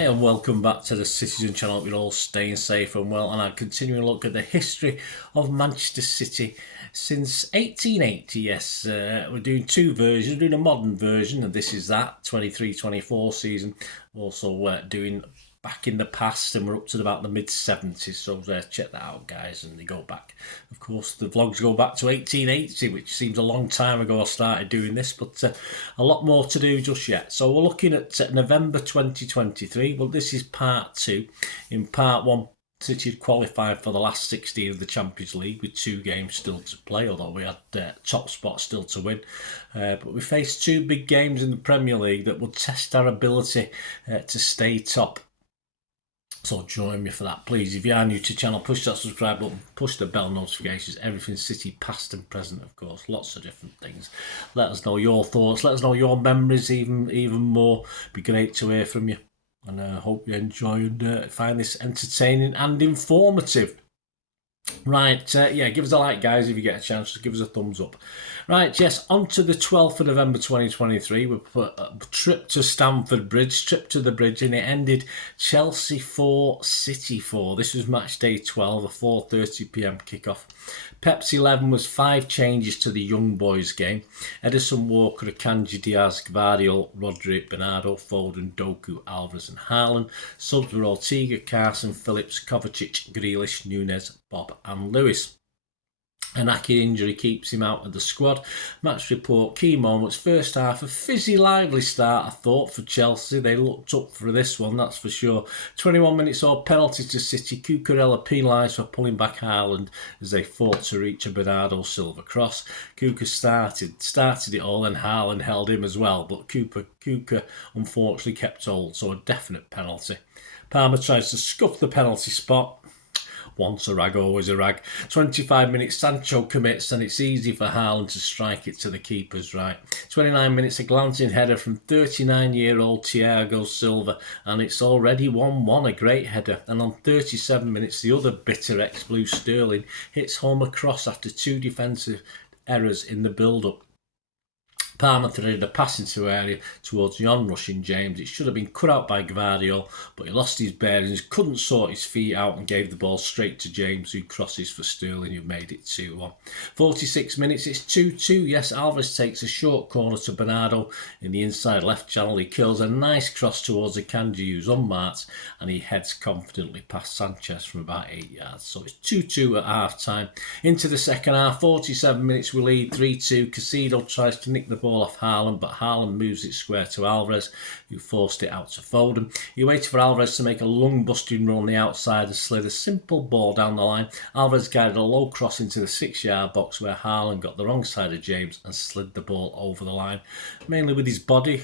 Hi and welcome back to the Citizen channel. Hope you're all staying safe and well, and I'm continuing to look at the history of Manchester City since 1880. Yes, we're doing two versions. We're doing a modern version, and this is that 23-24 season. Also doing back in the past, and we're up to about the mid-70s, so check that out, guys. And they go back, of course, the vlogs go back to 1880, which seems a long time ago I started doing this, but a lot more to do just yet. So we're looking at November 2023. Well, this is part two. In part one, City had qualified for the last 16 of the Champions League with 2 games still to play, although we had top spot still to win. But we faced 2 big games in the Premier League that would test our ability to stay top. So join me for that, please. If you are new to the channel, push that subscribe button, push the bell notifications, everything City past and present, of course, lots of different things. Let us know your thoughts, let us know your memories even more. Be great to hear from you, and I hope you enjoy and find this entertaining and informative. Right, yeah, give us a like, guys, if you get a chance. Just give us a thumbs up. Right, yes, on to the 12th of November 2023. We put a trip to Stamford Bridge, trip to the bridge, and it ended Chelsea 4, City 4. This was match day 12, a 4:30 p.m. kickoff. Pep's 11 was 5 changes to the young boys game. Edison, Walker, Akanji, Diaz, Gvardiol, Rodri, Bernardo, Foden, Doku, Alvarez and Haaland. Subs were Ortega, Carson, Phillips, Kovacic, Grealish, Nunes, Bob and Lewis. An Aki injury keeps him out of the squad. Match report, key moments, first half, a fizzy, lively start, I thought, for Chelsea. They looked up for this one, that's for sure. 21 minutes or penalty to City. Cucurella penalised for pulling back Haaland as they fought to reach a Bernardo Silva cross. Cuca started it all, and Haaland held him as well, but Cuca unfortunately kept hold, so a definite penalty. Palmer tries to scuff the penalty spot. Once a rag, always a rag. 25 minutes, Sancho commits, and it's easy for Haaland to strike it to the keeper's right. 29 minutes, a glancing header from 39-year-old Thiago Silva, and it's already 1-1, a great header. And on 37 minutes, the other bitter ex-Blue Sterling hits home a cross after 2 defensive errors in the build-up. Palmer threaded a pass into area towards the on-rushing James. It should have been cut out by Gvardiol, but he lost his bearings, couldn't sort his feet out and gave the ball straight to James, who crosses for Sterling, who made it 2-1. 46 minutes, it's 2-2. Yes, Alvarez takes a short corner to Bernardo in the inside left channel. He kills a nice cross towards Akanji, who's unmarked, and he heads confidently past Sanchez from about 8 yards. So it's 2-2 at half-time. Into the second half, 47 minutes, we lead 3-2. Caicedo tries to nick the ball off Haaland, but Haaland moves it square to Alvarez, who forced it out to Foden. He waited for Alvarez to make a lung busting run on the outside and slid a simple ball down the line. Alvarez guided a low cross into the 6-yard box where Haaland got the wrong side of James and slid the ball over the line, mainly with his body.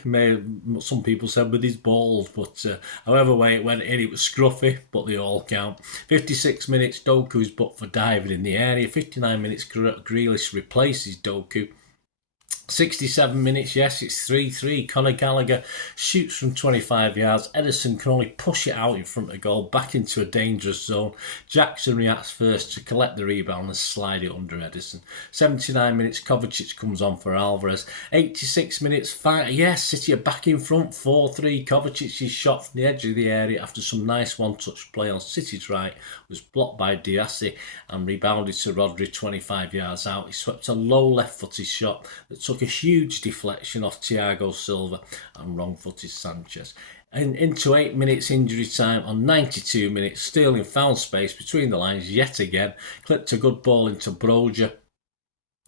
Some people said with his balls, but however way it went in, it was scruffy, but they all count. 56 minutes, Doku's but for diving in the area. 59 minutes, Grealish replaces Doku. 67 minutes, yes, it's 3-3. Conor Gallagher shoots from 25 yards. Edison can only push it out in front of goal, back into a dangerous zone. Jackson reacts first to collect the rebound and slide it under Edison. 79 minutes, Kovacic comes on for Alvarez. 86 minutes, yes, City are back in front, 4-3. Kovacic's shot from the edge of the area after some nice one-touch play on City's right was blocked by Diaz and rebounded to Rodri 25 yards out. He swept a low left-footed shot that took a huge deflection off Thiago Silva and wrong-footed Sanchez. And into 8 minutes injury time on 92 minutes, Sterling found space between the lines yet again, clipped a good ball into Broja.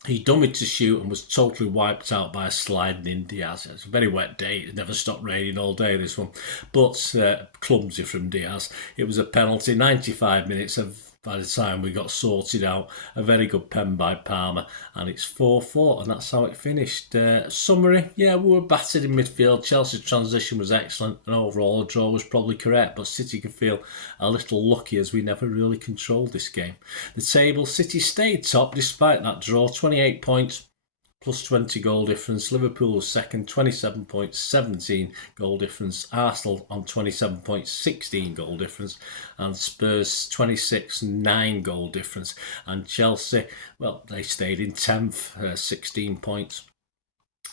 He dummied to shoot and was totally wiped out by a sliding in Diaz. It's a very wet day. It never stopped raining all day, this one. But clumsy from Diaz. It was a penalty. 95 minutes of by the time we got sorted out, a very good pen by Palmer, and it's 4-4, and that's how it finished. Summary, yeah, we were battered in midfield. Chelsea's transition was excellent, and overall a draw was probably correct, but City could feel a little lucky as we never really controlled this game. The table, City stayed top despite that draw, 28 points. Plus 20 goal difference. Liverpool was second, 27 points, 17 goal difference. Arsenal on 27 points, 16 goal difference. And Spurs 26, 9 goal difference. And Chelsea, well, they stayed in 10th, 16 points.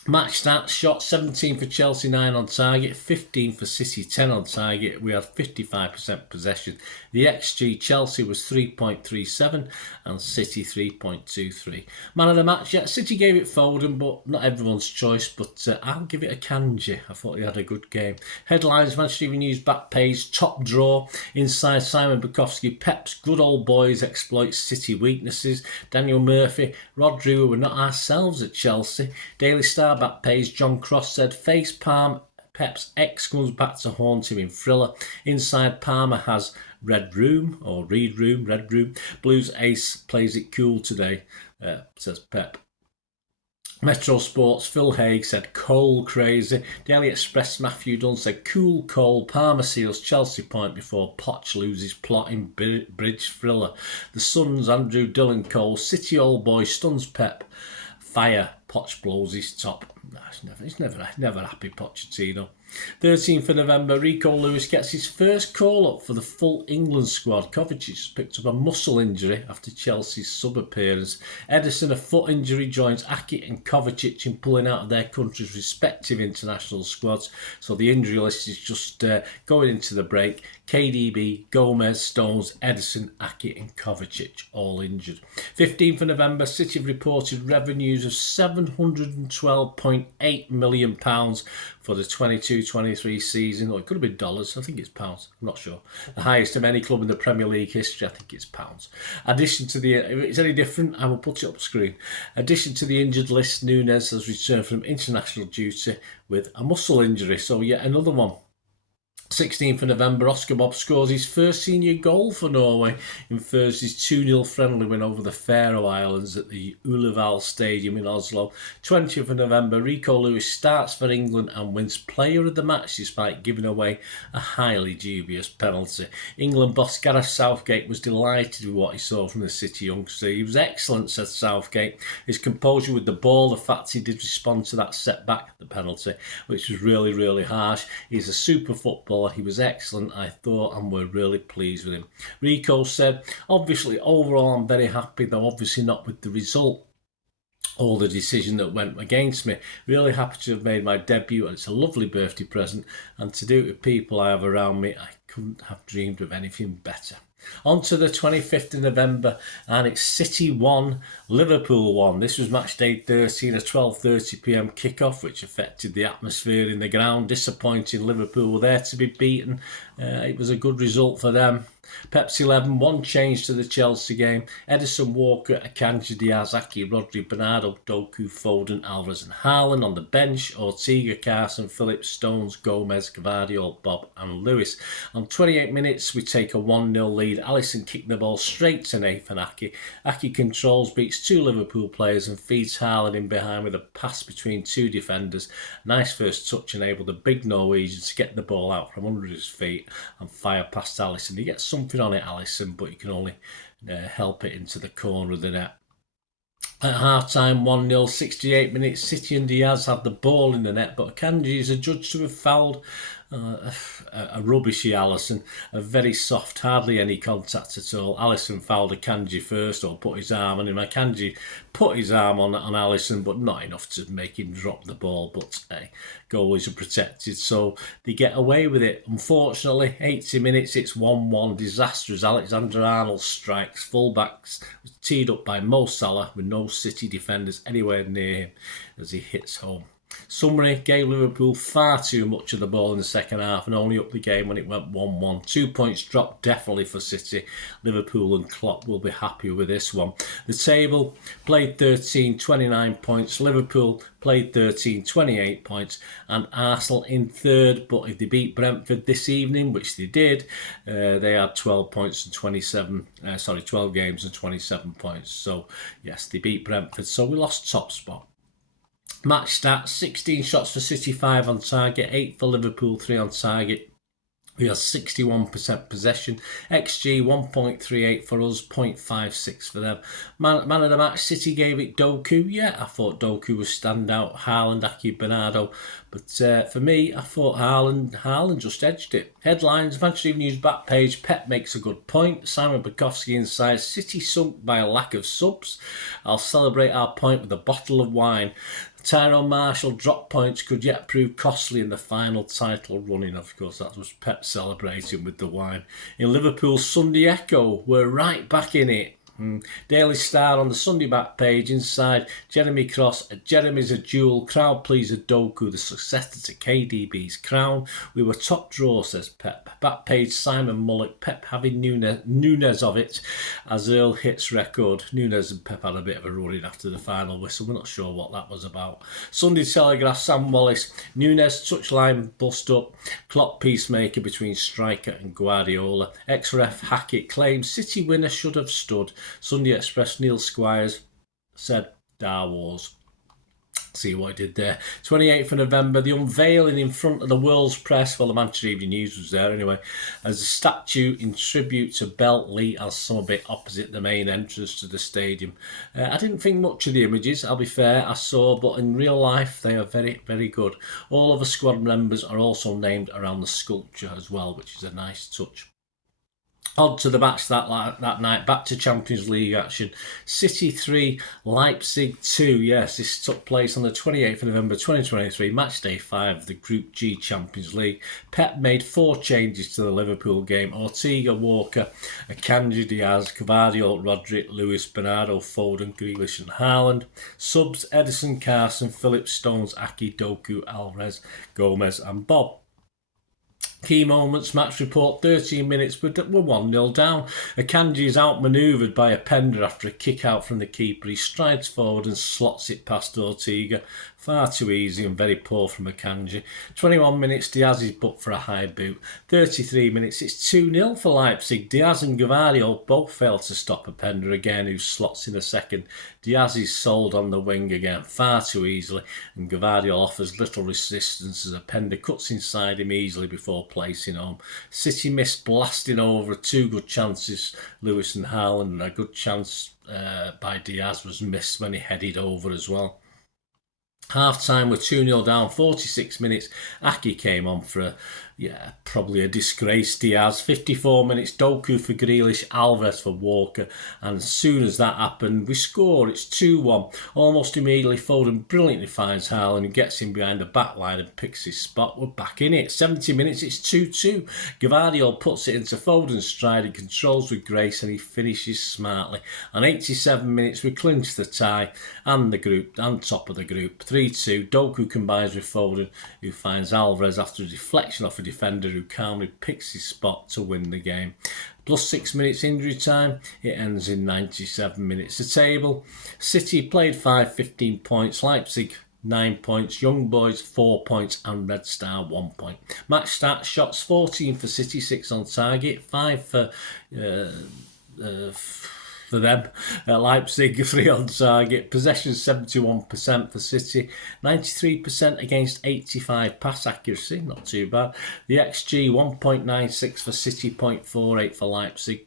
Match stats, shot 17 for Chelsea, 9 on target, 15 for City, 10 on target. We had 55% possession. The XG, Chelsea was 3.37 and City 3.23. Man of the match, yeah, City gave it Foden, but not everyone's choice, but I'll give it a Kanji. I thought he had a good game. Headlines, Manchester Evening News back page, top draw, inside Simon Bukowski, Pep's good old boys exploit City weaknesses. Daniel Murphy, Rodri, we were not ourselves at Chelsea. Daily Star back page, John Cross said, face palm, Pep's ex comes back to haunt him in Thriller. Inside Palmer has Red Room, or Read Room, Red Room. Blues ace plays it cool today, says Pep. Metro Sports, Phil Haig said Cole crazy. Daily Express, Matthew Dunn said cool Cole. Palmer seals Chelsea point before Poch loses plot in Bridge Thriller. The Suns, Andrew Dillon Cole. City old boy stuns Pep. Fire, Poch blows his top. He's never happy, Pochettino. 13th of November, Rico Lewis gets his first call-up for the full England squad. Kovacic picked up a muscle injury after Chelsea's sub-appearance. Ederson, a foot injury, joins Aki and Kovacic in pulling out of their country's respective international squads. So the injury list is just going into the break. KDB, Gomez, Stones, Ederson, Aki and Kovacic all injured. 15th of November, City have reported revenues of £712.8 million for the 22-23 season. Or it could have been dollars, I think it's pounds, I'm not sure. The highest of any club in the Premier League history, I think it's pounds. Addition to if it's any different, I will put it up screen. Addition to the injured list, Nunes has returned from international duty with a muscle injury, so yet another one. 16th of November, Oscar Bob scores his first senior goal for Norway in Thursday's 2-0 friendly win over the Faroe Islands at the Ullevål Stadium in Oslo. 20th of November, Rico Lewis starts for England and wins player of the match despite giving away a highly dubious penalty. England boss Gareth Southgate was delighted with what he saw from the City youngster. He was excellent, said Southgate. His composure with the ball, the fact he did respond to that setback, the penalty, which was really, really harsh. He's a super footballer. He was excellent, I thought, and we're really pleased with him. Rico said, obviously, overall, I'm very happy, though obviously not with the result or the decision that went against me. Really happy to have made my debut, and it's a lovely birthday present, and to do it with people I have around me, I couldn't have dreamed of anything better. On to the 25th of November, and it's City 1, Liverpool 1. This was match day 13, a 12:30pm kickoff, which affected the atmosphere in the ground. Disappointing, Liverpool were there to be beaten. It was a good result for them. Pepsi 11, one change to the Chelsea game. Ederson, Walker, Akanji, Diaz, Aki, Rodri, Bernardo, Doku, Foden, Alvarez and Haaland on the bench. Ortega, Carson, Phillips, Stones, Gomez, Gvardiol, Bob and Lewis. On 28 minutes, we take a 1-0 lead. Alisson kicked the ball straight to Nathan Aki. Aki controls, beats two Liverpool players and feeds Haaland in behind with a pass between two defenders. Nice first touch enabled the big Norwegian to get the ball out from under his feet and fire past Alisson. He gets something on it, Alisson, but you can only help it into the corner of the net. At half-time, 1-0, 68 minutes, City and Diaz had the ball in the net, but Akanji is adjudged to have fouled a rubbishy Alisson, a very soft, hardly any contact at all. Alisson fouled Akanji first, or put his arm on him. Akanji put his arm on Alisson, but not enough to make him drop the ball. But goalies are protected, so they get away with it. Unfortunately, 80 minutes, it's 1-1. Disastrous. Alexander-Arnold strikes. Fullbacks teed up by Mo Salah with no City defenders anywhere near him as he hits home. Summary, gave Liverpool far too much of the ball in the second half and only up the game when it went 1-1. 2 points dropped definitely for City. Liverpool and Klopp will be happy with this one. The table, played 13, 29 points. Liverpool played 13, 28 points. And Arsenal in third, but if they beat Brentford this evening, which they did, they had 12 points and 12 games and 27 points. So yes, they beat Brentford, so we lost top spot. Match stats, 16 shots for City, 5 on target, 8 for Liverpool, 3 on target. We had 61% possession. XG 1.38 for us, 0.56 for them. Man of the match, City gave it Doku. Yeah, I thought Doku was standout. Haaland, Aki, Bernardo. But for me, I thought Haaland just edged it. Headlines, Manchester Evening News back page, Pep makes a good point. Simon Bukowski inside, City sunk by a lack of subs. I'll celebrate our point with a bottle of wine. Tyrone Marshall drop points could yet prove costly in the final title running. Of course, that was Pep celebrating with the wine. In Liverpool's Sunday Echo, we're right back in it. Daily Star on the Sunday back page. Inside, Jeremy Cross. Jeremy's a jewel. Crowd pleaser Doku, the successor to KDB's crown. We were top draw, says Pep. Back page, Simon Mullock. Pep having Nunes of it as Earl hits record. Nunes and Pep had a bit of a run-in after the final whistle. We're not sure what that was about. Sunday Telegraph, Sam Wallace. Nunes touchline bust up. Clock peacemaker between striker and Guardiola. Ex-ref Hackett claims City winner should have stood. Sunday Express, Neil Squires said Star Wars. See what he did there. 28th of November, the unveiling in front of the world's press. Well, the Manchester Evening News was there anyway. As a statue in tribute to Belt Lee and Summit opposite the main entrance to the stadium. I didn't think much of the images, I'll be fair, I saw, but in real life they are very, very good. All of the squad members are also named around the sculpture as well, which is a nice touch. On to the match that night, back to Champions League action. City 3, Leipzig 2. Yes, this took place on the 28th of November 2023, match day 5 of the Group G Champions League. Pep made 4 changes to the Liverpool game. Ortega, Walker, Akanji, Diaz, Cavadio, Roderick, Lewis, Bernardo, Foden, Grealish and Haaland. Subs, Edison, Carson, Phillips, Stones, Aki, Doku, Alvarez, Gomez and Bob. Key moments, match report, 13 minutes, we're 1-0 down. Akanji is outmanoeuvred by a Pender after a kick out from the keeper. He strides forward and slots it past Ortega. Far too easy and very poor from Akanji. 21 minutes, Diaz is booked for a high boot. 33 minutes, it's 2-0 for Leipzig. Diaz and Gavadio both failed to stop a Pender again, who slots in a second. Diaz is sold on the wing again, far too easily, and Gavadio offers little resistance as a Pender cuts inside him easily before placing home. City missed blasting over 2 good chances, Lewis and Haaland, and a good chance by Diaz was missed when he headed over as well. Half time, we're 2-0 down, 46 minutes. Aki came on for probably a disgrace. Diaz, 54 minutes. Doku for Grealish, Alvarez for Walker. And as soon as that happened, we score. It's 2-1. Almost immediately, Foden brilliantly finds Haaland and gets him behind the back line and picks his spot. We're back in it. 70 minutes, it's 2-2. Gavadio puts it into Foden's stride and controls with grace, and he finishes smartly. On 87 minutes, we clinch the tie and the group, and top of the group. 3-2. Doku combines with Foden, who finds Alvarez after a deflection off a defender who calmly picks his spot to win the game. Plus 6 minutes injury time, it ends in 97 minutes. The table, City played 5, 15 points, Leipzig 9 points, Young Boys 4 points and Red Star 1 point. Match stats, shots 14 for City, 6 on target, 5 for them. Leipzig 3 on target. Possession 71% for City. 93% against 85 pass accuracy. Not too bad. The XG 1.96 for City, 0.48 for Leipzig.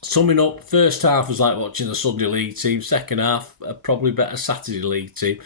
Summing up, first half was like watching the Sunday League team. Second half, probably better Saturday League team.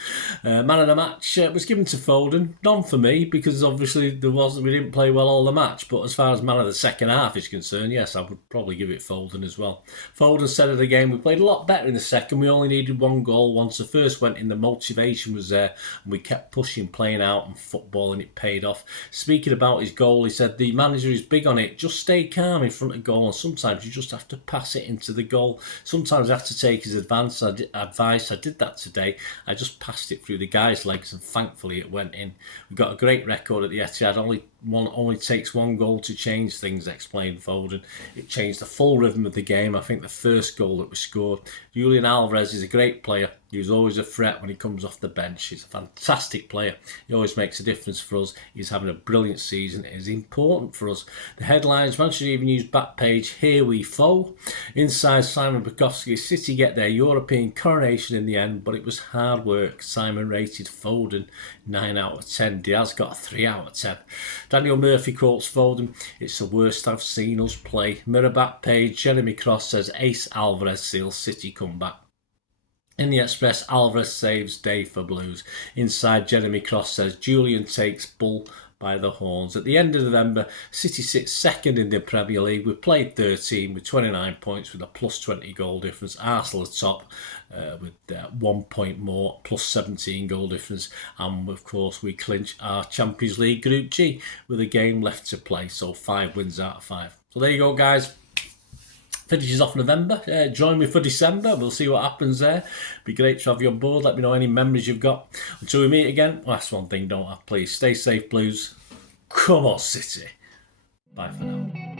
Man of the match was given to Foden. None for me, because obviously we didn't play well all the match. But as far as man of the second half is concerned, yes, I would probably give it Foden as well. Foden said of the game, we played a lot better in the second. We only needed 1 goal. Once the first went in, the motivation was there, and we kept pushing, playing out and footballing. It paid off. Speaking about his goal, he said the manager is big on it. Just stay calm in front of goal, and sometimes you just have to pass it into the goal. Sometimes I have to take his advice. I did that today. I just passed it through the guy's legs, and thankfully it went in. We've got a great record at the Etihad. Only takes 1 goal to change things, explained Foden. It changed the full rhythm of the game. I think the first goal that we scored. Julian Alvarez is a great player. He's always a threat when he comes off the bench. He's a fantastic player. He always makes a difference for us. He's having a brilliant season. It is important for us. The headlines, Manchester Evening News back page, here we fall. Inside, Simon Bukowski, City get their European coronation in the end, but it was hard work. Simon rated Foden 9 out of 10. Diaz got a 3 out of 10. Daniel Murphy quotes Foden, it's the worst I've seen us play. Mirror back page, Jeremy Cross says Ace Alvarez seals City comeback. In the Express, Alvarez saves day for Blues. Inside, Jeremy Cross says Julian takes bull by the horns. At the end of November, City sits second in the Premier League. We've played 13 with 29 points with a plus 20 goal difference. Arsenal are top with 1 point more, plus 17 goal difference. And of course, we clinch our Champions League Group G with a game left to play. So 5 wins out of 5. So there you go, guys. Finishes off November. Join me for December. We'll see what happens there. Be great to have you on board. Let me know any memories you've got. Until we meet again, last one thing, don't have, please. Stay safe, Blues. Come on, City. Bye for now.